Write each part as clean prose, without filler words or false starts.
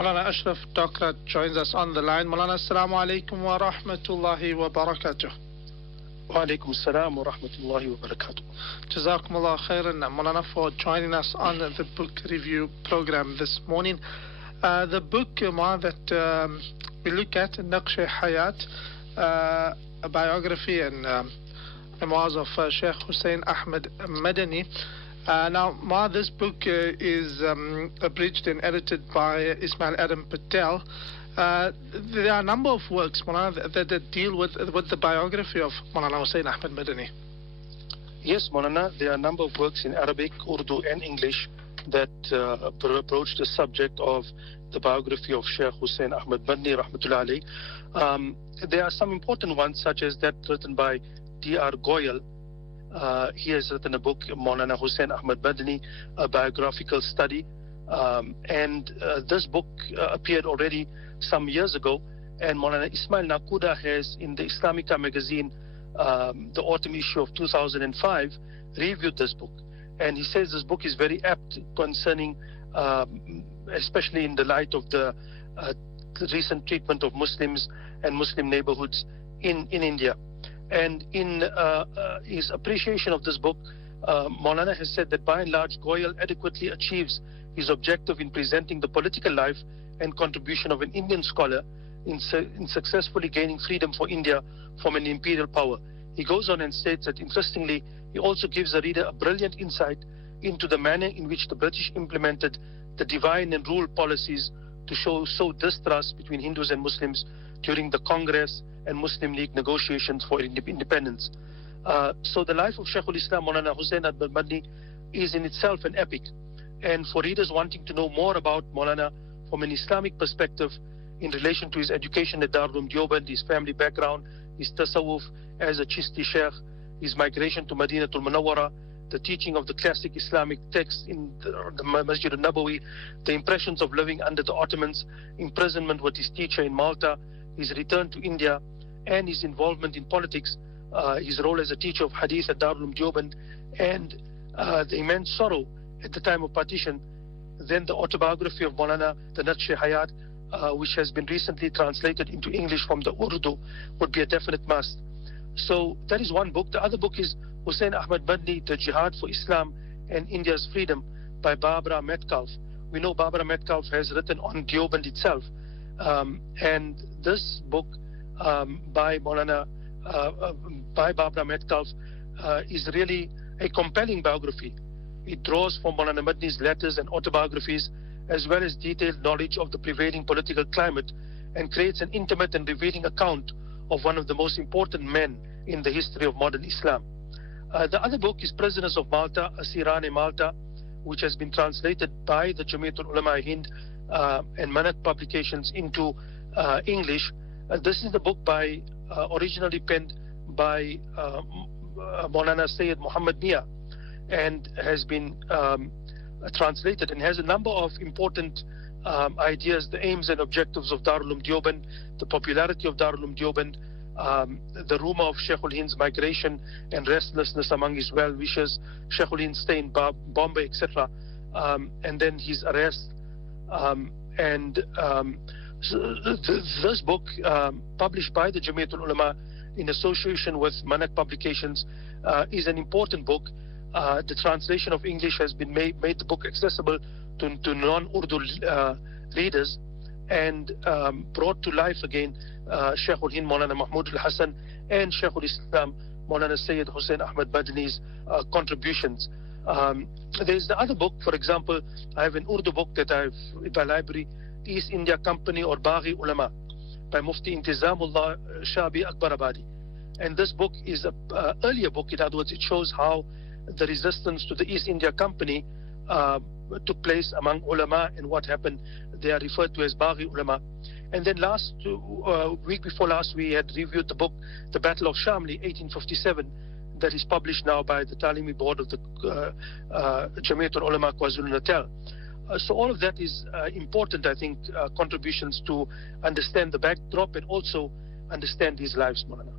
Maulana Ashraf Dockratf joins us on the line. Maulana, Assalamu alaikum wa rahmatullahi wa barakatuh. Wa alaikum as-salam wa rahmatullahi wa barakatuh. Jazakumullah khairan, Maulana, for joining us on the book review program this morning. The book that we look at, Naqsh Hayaat, a biography and memoirs of Sheikh Hussein Ahmed Madani. Now, this book is abridged and edited by Ismail Adam Patel. There are a number of works, Maulana, that deal with the biography of Maulana Hussein Ahmed Madani. Yes, Maulana, there are a number of works in Arabic, Urdu and English that approach the subject of the biography of Sheikh Hussein Ahmed Madani, rahmatullahi alayhi. There are some important ones, such as that written by D.R. Goyal. He has written a book, Maulana Hussein Ahmed Madani, a biographical study. And this book appeared already some years ago. And Maulana Ismail Nakuda has, in the Islamika magazine, the autumn issue of 2005, reviewed this book. And he says this book is very apt concerning, especially in the light of the recent treatment of Muslims and Muslim neighborhoods in India. And in his appreciation of this book, Maulana has said that by and large, Goyal adequately achieves his objective in presenting the political life and contribution of an Indian scholar in successfully gaining freedom for India from an imperial power. He goes on and states that, interestingly, he also gives the reader a brilliant insight into the manner in which the British implemented the divine and rule policies to sow distrust between Hindus and Muslims during the Congress and Muslim League negotiations for independence. So the life of Shaykh al-Islam Maulana Hussein Ahmed Madani is in itself an epic. And for readers wanting to know more about Maulana from an Islamic perspective in relation to his education at Darul Uloom Deoband, his family background, his tasawwuf as a Chishti Sheikh, his migration to Madinatul Munawwara, the teaching of the classic Islamic texts in the Masjid al-Nabawi, the impressions of living under the Ottomans, imprisonment with his teacher in Malta, his return to India, and his involvement in politics, his role as a teacher of Hadith at Darul Uloom Deoband, and the immense sorrow at the time of partition. Then the autobiography of Maulana, the Naqsh Hayaat, which has been recently translated into English from the Urdu, would be a definite must. So that is one book. The other book is Hussein Ahmed Madani, The Jihad for Islam and India's Freedom, by Barbara Metcalfe. We know Barbara Metcalfe has written on Deoband itself. And this book by Barbara Metcalfe is really a compelling biography. It draws from Maulana Madani's letters and autobiographies, as well as detailed knowledge of the prevailing political climate, and creates an intimate and revealing account of one of the most important men in the history of modern Islam. The other book is Prisoners of Malta, Asirane Malta, which has been translated by the Jamiatul Ulama Hind and Manak publications into English. This is the book originally penned by Maulana Sayyid Muhammad Mia, and has been translated and has a number of important ideas, the aims and objectives of Darul Uloom Deoband, the popularity of Darul Uloom Deoband, the rumor of Sheikh ul-Hind's migration and restlessness among his well-wishers, Sheikh ul-Hind's stay in Bombay, etc., and then his arrest. This book, published by the Jamiatul Ulama in association with Manak Publications, is an important book. The translation of English has been made the book accessible to non-Urdu readers, and brought to life again Shaykh ul-Hind Maulana Mahmud al-Hasan and Shaykh al-Islam Maulana Sayyid Hussein Ahmed Madani's contributions. There's the other book, for example, I have an Urdu book that I have in my library, East India Company or Baghi Ulama, by Mufti Intizamullah Shabi Akbar Abadi. And this book is an earlier book. In other words, it shows how the resistance to the East India Company took place among ulama and what happened. They are referred to as Baghi Ulama. And then week before last, we had reviewed the book, The Battle of Shamli, 1857, that is published now by the Talimi Board of the Jamiatul Ulama KwaZulu-Natal. So all of that is important, I think, contributions to understand the backdrop and also understand these lives, Maulana.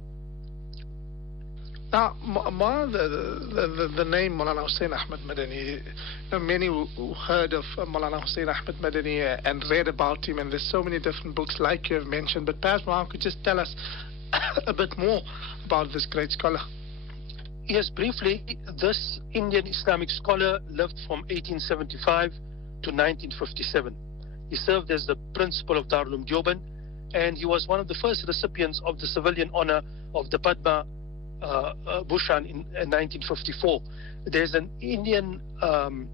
Now, the name Maulana Hussein Ahmad Madani, many who heard of Maulana Hussein Ahmad Madani and read about him, and there's so many different books like you have mentioned, but perhaps Maulana could just tell us a bit more about this great scholar. Yes, briefly, this Indian Islamic scholar lived from 1875 to 1957. He served as the principal of Darul Uloom Deoband, and he was one of the first recipients of the civilian honor of the Padma Bhushan in 1954. There's an Indian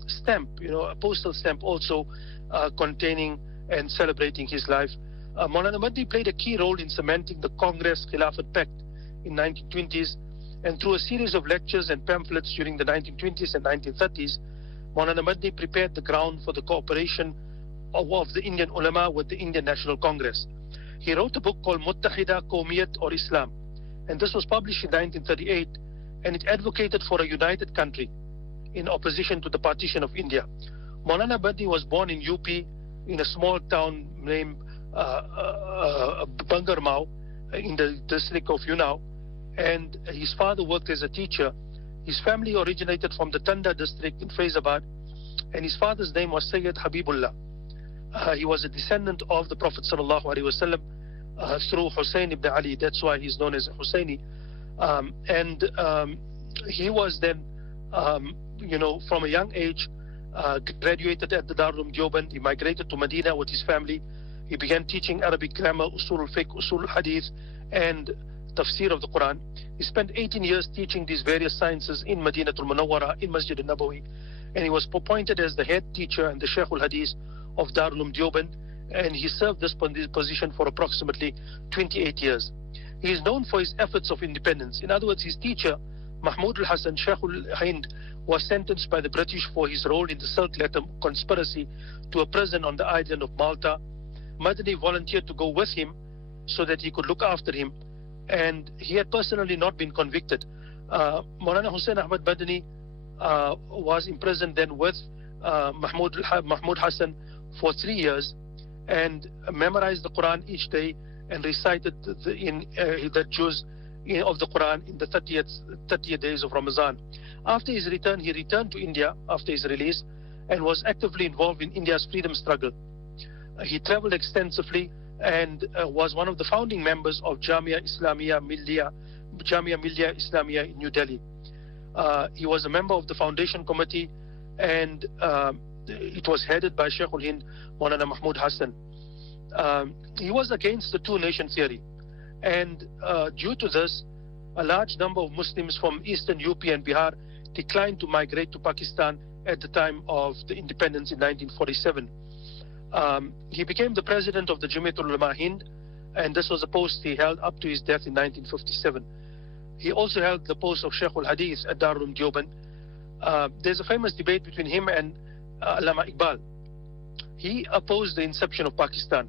stamp, a postal stamp also containing and celebrating his life. Maulana Madni played a key role in cementing the Congress Khilafat Pact in 1920s, and through a series of lectures and pamphlets during the 1920s and 1930s, Maulana Madni prepared the ground for the cooperation of the Indian ulama with the Indian National Congress. He wrote a book called Muttahida Qawmiyat or Islam, and this was published in 1938, and it advocated for a united country in opposition to the partition of India. Maulana Madni was born in UP in a small town named Bangarmau in the district of Unnao, and his father worked as a teacher. His family originated from the Tanda district in Faizabad, and his father's name was Sayyid Habibullah. He was a descendant of the Prophet ﷺ through Hussein ibn Ali. That's why he's known as Husseini. He was then, from a young age, graduated at the Darul Uloom Deoband. He migrated to Medina with his family. He began teaching Arabic grammar, usul al-fiqh, usul al-hadith, and tafsir of the Quran. He spent 18 years teaching these various sciences in Madinatul Munawwara, in Masjid al-Nabawi, and he was appointed as the head teacher and the Shaykh al-Hadith of Darul Uloom Deoband, and he served this position for approximately 28 years. He is known for his efforts of independence. In other words, his teacher, Mahmud al-Hasan, Shaykh al-Hind, was sentenced by the British for his role in the Silk Letter conspiracy to a prison on the island of Malta. Madani volunteered to go with him so that he could look after him, and he had personally not been convicted. Maulana Hussein Ahmad Madani was imprisoned then with Mahmud Hassan for 3 years, and memorized the Quran each day and recited the juz of the Quran in the 30th days of Ramadan. After his return, he returned to India after his release and was actively involved in India's freedom struggle. He traveled extensively and was one of the founding members of Jamia Millia Islamia in New Delhi. He was a member of the foundation committee, and it was headed by Shaykh al-Hind, Maulana Mahmud Hassan. He was against the two-nation theory, and due to this, a large number of Muslims from eastern UP and Bihar declined to migrate to Pakistan at the time of the independence in 1947. He became the president of the Jamiatul Ulama Hind, and this was a post he held up to his death in 1957. He also held the post of Shaykh al-Hadith at Darul Uloom Deoband. There's a famous debate between him and Allama Iqbal. He opposed the inception of Pakistan.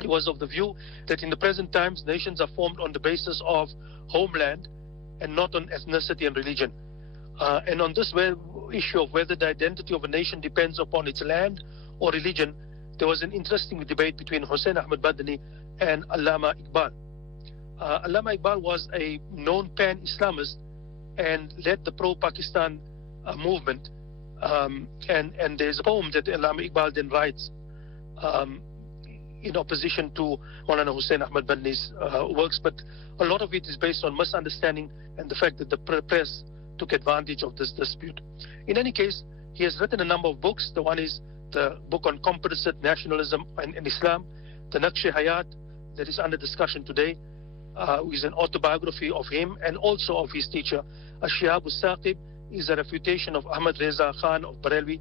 He was of the view that in the present times, nations are formed on the basis of homeland and not on ethnicity and religion. And on this issue of whether the identity of a nation depends upon its land or religion, there was an interesting debate between Hussein Ahmad Madani and Allama Iqbal. Allama Iqbal was a known pan-Islamist and led the pro-Pakistan movement. And there's a poem that Allama Iqbal then writes in opposition to Maulana Hussein Ahmad Madani's works, but a lot of it is based on misunderstanding and the fact that the press took advantage of this dispute. In any case, he has written a number of books. The one is the book on composite nationalism and Islam, the Naqsh Hayaat, that is under discussion today, is an autobiography of him and also of his teacher. Ashihab al-Saqib is a refutation of Ahmad Reza Khan of Barelvi.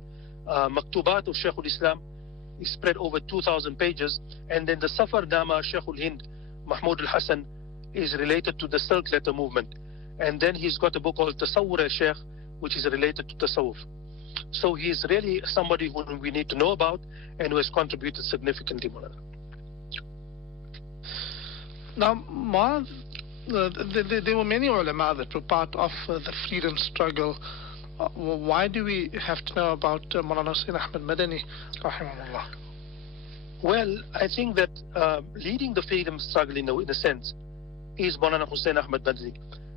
Maktubat of Shaykh al-Islam is spread over 2,000 pages, and then the Safar Nama Shaykh al-Hind, Mahmud al-Hasan, is related to the Silk Letter movement. And then he's got a book called Tasawwur al-Shaykh, which is related to Tasawwuf. So he's really somebody who we need to know about and who has contributed significantly. Now, Maaz, there were many ulama that were part of the freedom struggle. Why do we have to know about Maulana Hussein Ahmad Madani, rahimahullah? Well, I think that leading the freedom struggle in a sense is Maulana Hussein Ahmad Madani.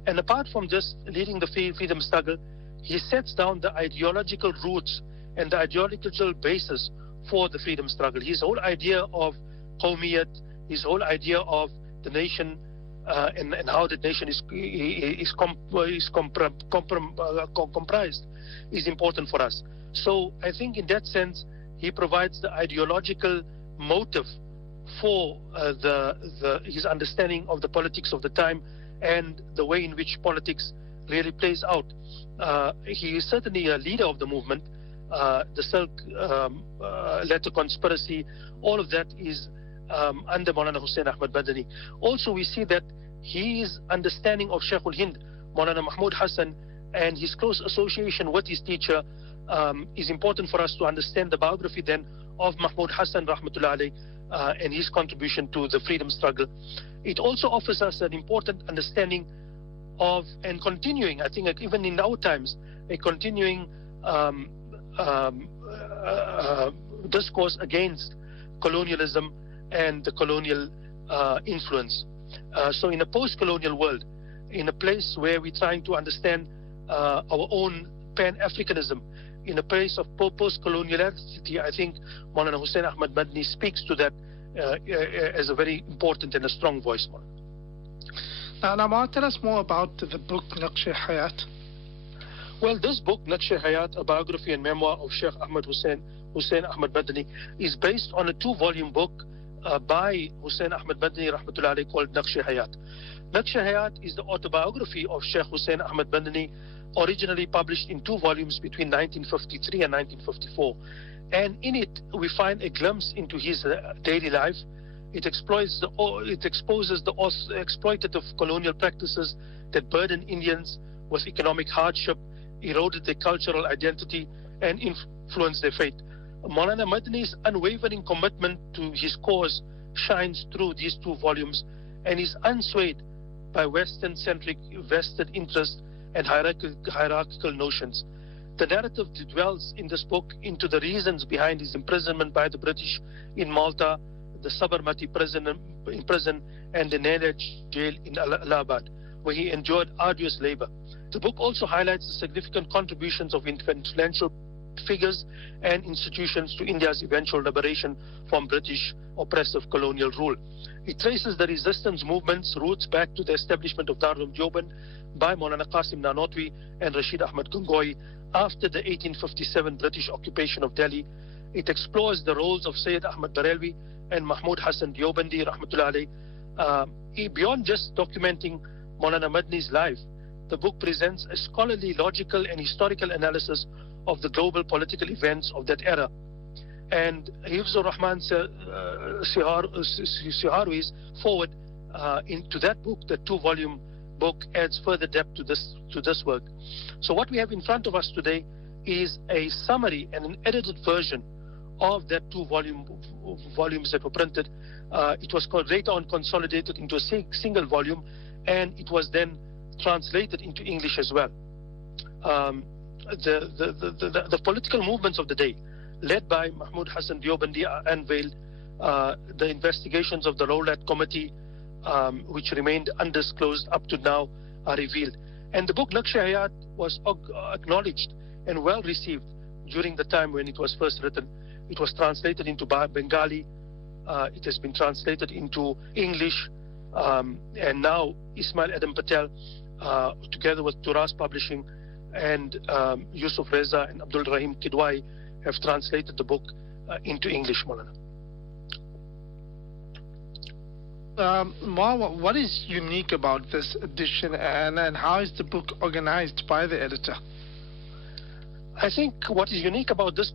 And apart from just leading the freedom struggle, he sets down the ideological roots and the ideological basis for the freedom struggle. His whole idea of Qawmiyat, his whole idea of the nation and how the nation is comprised is important for us. So I think in that sense, he provides the ideological motive for his understanding of the politics of the time and the way in which politics really plays out. He is certainly a leader of the movement. The Silk letter conspiracy, all of that is under Maulana Hussein Ahmad Madani. Also, we see that his understanding of Shaykh al-Hind, Maulana Mahmud Hassan, and his close association with his teacher is important for us to understand the biography then of Mahmud Hassan rahmatullah alayh, and his contribution to the freedom struggle. It also offers us an important understanding of, and continuing, I think even in our times, a continuing discourse against colonialism and the colonial influence. So in a post-colonial world, in a place where we're trying to understand our own Pan-Africanism, in a place of post-coloniality, I think Maulana Hussein Ahmad Madani speaks to that as a very important and a strong voice. Now, tell us more about the book Naqsh Hayaat. Well, this book, Naqsh Hayaat, a biography and memoir of Sheikh Hussein Ahmad Madani, is based on a 2-volume book by Hussein Ahmad Madani rahmatullah alayhi called Naqsh Hayaat. Naqsh Hayaat is the autobiography of Sheikh Hussein Ahmad Madani, originally published in 2 volumes between 1953 and 1954. And in it, we find a glimpse into his daily life. It exposes the exploitative colonial practices that burden Indians with economic hardship, eroded their cultural identity, and influenced their fate. Maulana Madani's unwavering commitment to his cause shines through these 2 volumes, and is unswayed by Western-centric vested interest and hierarchical notions. The narrative dwells in this book into the reasons behind his imprisonment by the British in Malta, the Sabarmati prison, and the Naina jail in Allahabad, where he endured arduous labor. The book also highlights the significant contributions of influential figures and institutions to India's eventual liberation from British oppressive colonial rule. It traces the resistance movement's roots back to the establishment of Darul Deoband by Maulana Qasim Nanotwi and Rashid Ahmad Gangoi after the 1857 British occupation of Delhi. It explores the roles of Sayyid Ahmad Barelvi and Mahmud Hassan Deobandi rahmatullah alayh. Beyond just documenting Maulana Madani's life, the book presents a scholarly, logical and historical analysis of the global political events of that era. And Hifzur Rahman Siharwi's forward into that book, the 2-volume book, adds further depth to this work. So what we have in front of us today is a summary and an edited version of that 2 volumes that were printed. It was later on consolidated into a single volume, and it was then translated into English as well. The political movements of the day, led by Mahmud Hassan Deobandi, unveiled the investigations of the Rowlatt Committee, which remained undisclosed up to now, are revealed. And the book Naqsh Hayaat was acknowledged and well received during the time when it was first written. It was translated into Bengali, it has been translated into English, and now Ismail Adam Patel, together with Turas Publishing and Yusuf Reza and Abdul Rahim Kidwai, have translated the book into English, Maulana. What is unique about this edition, and how is the book organized by the editor? I think what is unique about this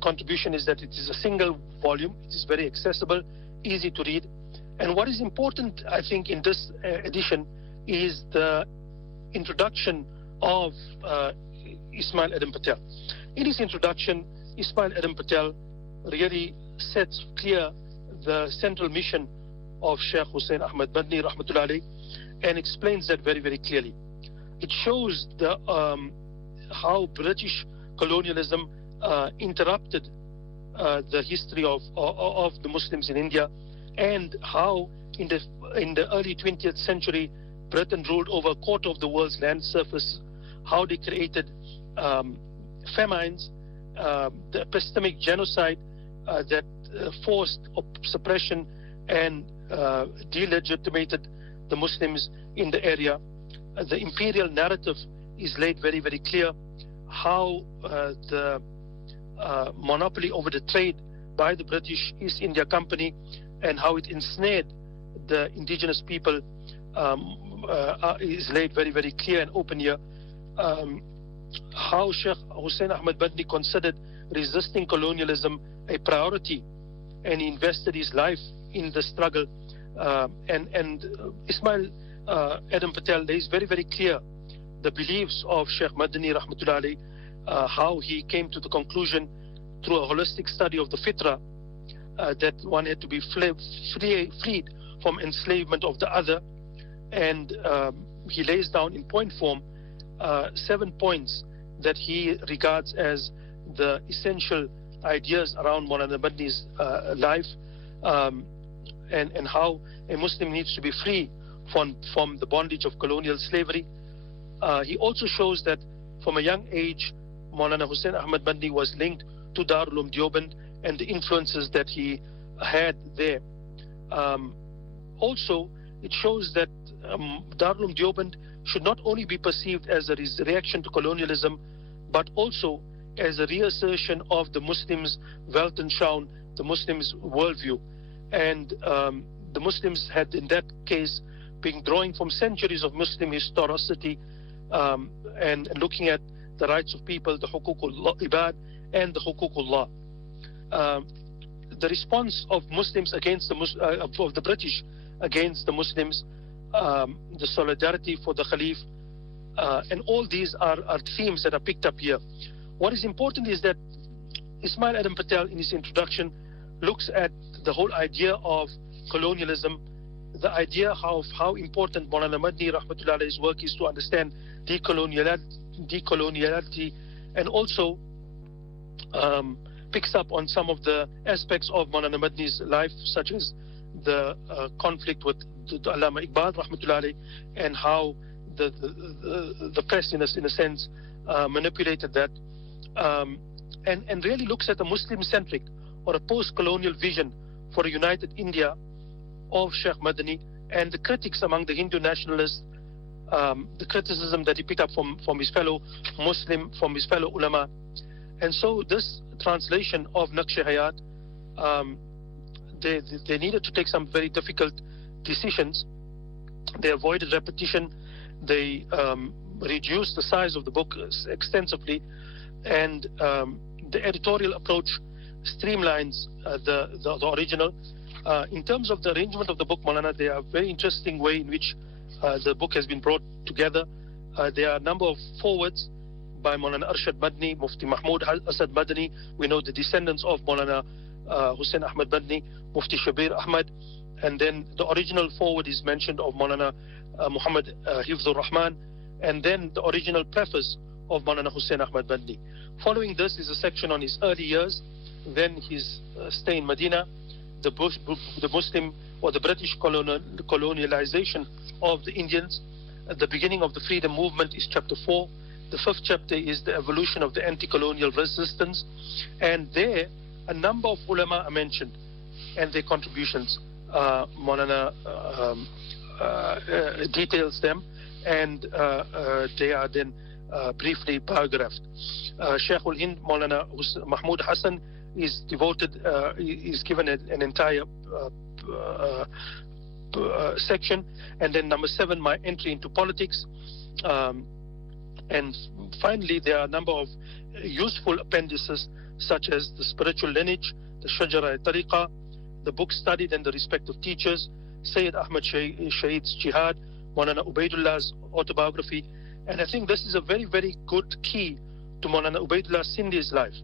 contribution is that it is a single volume. It is very accessible, easy to read. And what is important, I think, in this edition is the introduction of Ismail Adam Patel. In his introduction, Ismail Adam Patel really sets clear the central mission of Sheikh Hussein Ahmad Madani rahmatullah alayh, and explains that very, very clearly. It shows the how British colonialism interrupted the history of the Muslims in India, and how in the early 20th century Britain ruled over a quarter of the world's land surface, how they created famines, the epistemic genocide that forced suppression and delegitimated the Muslims in the area. The imperial narrative is laid very, very clear, how the monopoly over the trade by the British East India Company and how it ensnared the indigenous people is laid very, very clear and open here. How Sheikh Hussein Ahmad Badni considered resisting colonialism a priority, and he invested his life in the struggle. And Ismail Adam Patel lays very, very clear the beliefs of Sheikh Madani Rahmatullah alayh, how he came to the conclusion through a holistic study of the fitrah that one had to be freed from enslavement of the other. And he lays down in point form 7 points that he regards as the essential ideas around Maulana Badni's life, and how a Muslim needs to be free from the bondage of colonial slavery. He also shows that from a young age, Maulana Hussein Ahmad Badni was linked to Darul Uloom Deoband and the influences that he had there. Also, it shows that Darul Uloom Deoband should not only be perceived as a reaction to colonialism, but also as a reassertion of the Muslims' Weltanschauung, the Muslims' worldview. And the Muslims had, in that case, been drawing from centuries of Muslim historicity and looking at the rights of people, the Hukukul Ibad and the Hukukul the response of Muslims against of the British against the Muslims, the solidarity for the Khalif, and all these are themes that are picked up here. What is important is that Ismail Adam Patel, in his introduction, looks at the whole idea of colonialism, the idea of how important Maulana Madni Rahmatullah alayhi's work is to understand decoloniality, and also picks up on some of the aspects of Maulana Madni's life, such as the conflict with the Allama Iqbal Rahmatullah alayhi, and how the press, in a sense, manipulated that, and really looks at a Muslim-centric or a post-colonial vision for a united India of Sheikh Madani, and the critics among the Hindu nationalists, the criticism that he picked up from his fellow Muslim, from his fellow ulama. And so this translation of Naqsh Hayaat, they needed to take some very difficult decisions. They avoided repetition. They reduced the size of the book extensively, and the editorial approach streamlines the original. In terms of the arrangement of the book, Maulana, there are a very interesting way in which the book has been brought together. There are a number of forwards by Maulana Arshad Madni, Mufti Mahmud Asad Madani. We know the descendants of Maulana Hussein Ahmad Madni, Mufti Shabir Ahmad, and then the original forward is mentioned of Maulana Muhammad Hifzur Rahman, and then the original preface of Maulana Hussein Ahmad Madni. Following this is a section on his early years, then his stay in Medina, the Muslim or the British colonialization of the Indians. At the beginning of the freedom movement is chapter 4. The 5th chapter is the evolution of the anti-colonial resistance, and there a number of ulama are mentioned and their contributions. Maulana details them, and they are then briefly biographed. Shaykh ul-Hind Maulana Mahmud Hassan is devoted, is given an entire section, and then number 7, my entry into politics, and finally there are a number of useful appendices such as the spiritual lineage, the Shajara-e-Tariqa, the book studied and the respective teachers, Sayyid Ahmad Shahid's Jihad, Maulana Ubaidullah's autobiography. And I think this is a very, very good key to Maulana Ubaidullah Sindhi's life.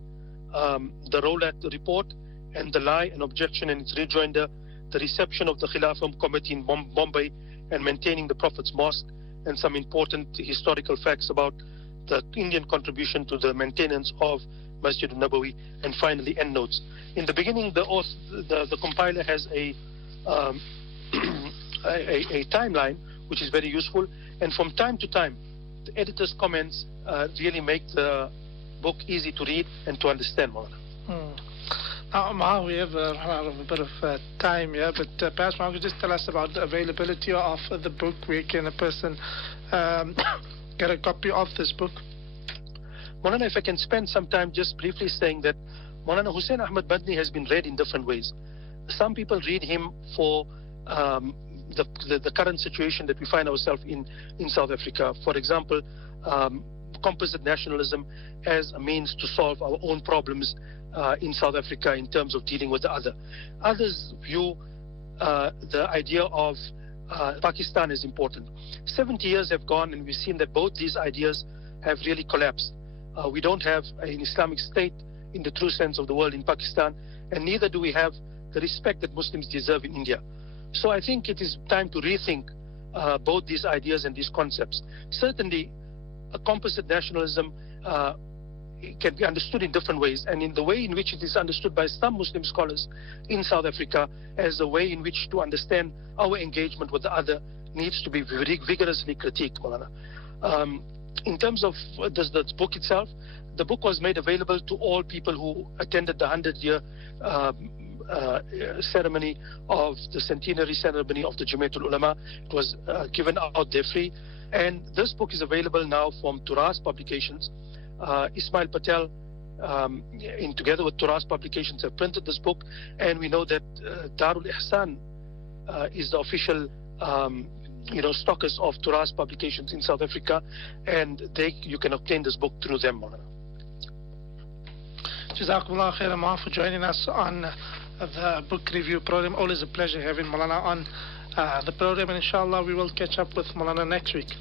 The role at the report and the lie and objection and its rejoinder, the reception of the Khilafah Committee in Bombay and maintaining the Prophet's Mosque, and some important historical facts about the Indian contribution to the maintenance of Masjid al-Nabawi, and finally endnotes. In the beginning, the compiler has a timeline which is very useful. And from time to time, the editor's comments really make the book easy to read and to understand, Maulana. Now, Ma, we have run out of a bit of time here, but perhaps Ma could just tell us about the availability of the book. Where can a person get a copy of this book? Maulana, if I can spend some time just briefly saying that Maulana Hussein Ahmad Madni has been read in different ways. Some people read him for the current situation that we find ourselves in South Africa. For example, composite nationalism as a means to solve our own problems in South Africa in terms of dealing with the other. Others view the idea of Pakistan as important. 70 years have gone and we've seen that both these ideas have really collapsed. We don't have an Islamic state in the true sense of the word in Pakistan, and neither do we have the respect that Muslims deserve in India. So I think it is time to rethink both these ideas and these concepts. Certainly, a composite nationalism can be understood in different ways, and in the way in which it is understood by some Muslim scholars in South Africa as a way in which to understand our engagement with the other needs to be vigorously critiqued, Maulana. In terms of the book itself, the book was made available to all people who attended the 100-year ceremony of the centenary ceremony of the Jamiatul Ulama. It was given out there free, and this book is available now from Turas Publications. Ismail Patel, together with Turas Publications, have printed this book, and we know that Darul Ihsan is the official stockers of Turas Publications in South Africa, and you can obtain this book through them, Maulana. Jazakumullah khairan, Ma, for joining us on the book review program. Always a pleasure having Maulana on the program, and inshallah we will catch up with Maulana next week.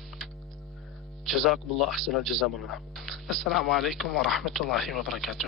Jazakumullah ahsan al-jaza, Maulana. Assalamu alaikum wa rahmatullahi wa barakatuh.